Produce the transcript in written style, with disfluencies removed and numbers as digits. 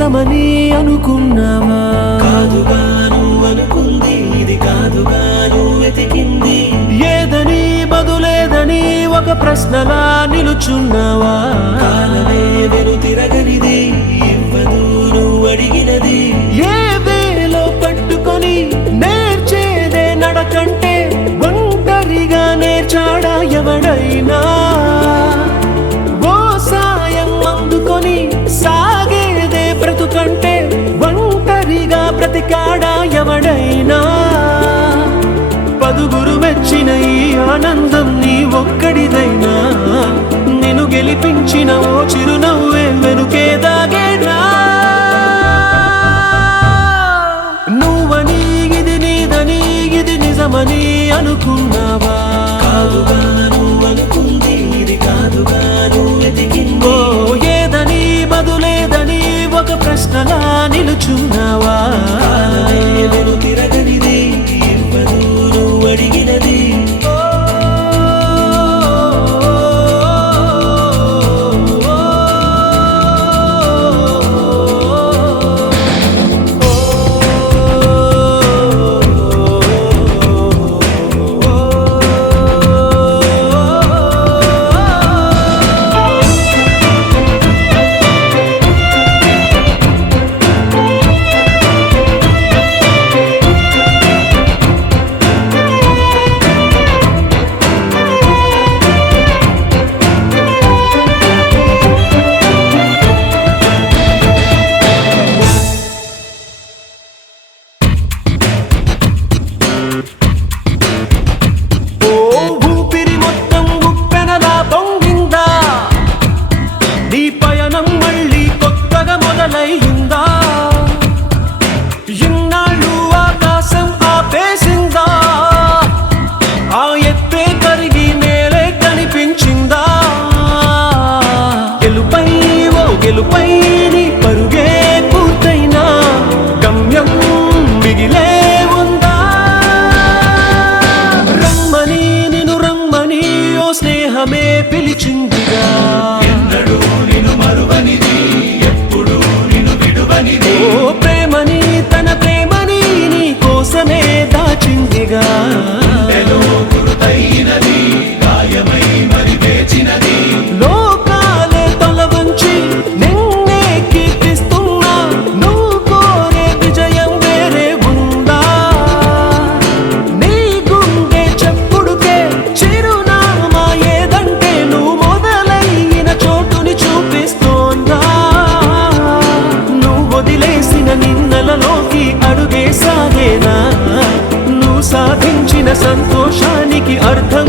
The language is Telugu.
నిజమని అనుకున్నావా? కాదుగాను అనుకుంది, ఇది కాదుగాను వెతికింది. ఏదని బదులేదని ఒక ప్రశ్నలా నిలుచున్నావా? కాలమే వెను తిరగనిది, ఇవ్వదు నువ్వు అడిగినది. ఏ వేలో పట్టుకొని నేర్చేదే నడకంటే ఒంటరిగా నేర్చాడా ఎవడైనా? ఓ సాయం అందుకొని సాగేదే బ్రతుకంటే ఒంటరిగా బ్రతికాడా ఎవడైనా? పదుగురు మెచ్చిన ఈ ఆనందం నీ ఒక్కడిదైనా? నిన్ను గెలిపించిన ఓ చిరునవ్వే వెనుకే దాగేనా? నువ్వని ఇది నీదని, ఇది నిజమని అనుకున్నావా? కాదుగాను అనుకుంది, ఇది కాదుగాను వెతికింది. ఓ ఏదని బదులేదని ఒక ప్రశ్నలా నిలుచున్నావా? కాలమే వెను తిరగనిది, ఇవ్వదు నువ్వు అడిగినది. ఇన్నాళ్ళు ఆకాశం ఆపేసిందా? ఆ ఎత్తే కరిగి నేలే కనిపించిందా? గెలుపై ఓ గెలుపై నీ పరుగే పూర్తయినా గమ్యం మిగిలే ఉందా? రమ్మని నిన్ను రమ్మని ఓ స్నేహమే పిలిచిందిగా. ఎన్నడూ నిన్ను మరువనిది, ఎప్పుడు నిన్ను విడువనిది. ఓ ప్రేమని తన ప్రేమని నీ కోసమే దాచిందిగా. గుండెలో గురుతైనది, గాయమై మరి వేచినది. లోకాలే తల వంచి నిన్నే కీర్తిస్తున్నా, నువ్వు కోరే విజయం వేరే ఉందా? నీ గుండె చెప్పుడుకే చిరునామా ఏదంటే నువ్వు మొదలైన చోటుని చూపిస్తోందా? నువ్వు వదిలేసిన నిన్నలలోకి అడుగే సాగేనా? నువ్వు సాధించిన సంతోషానికి అర్థం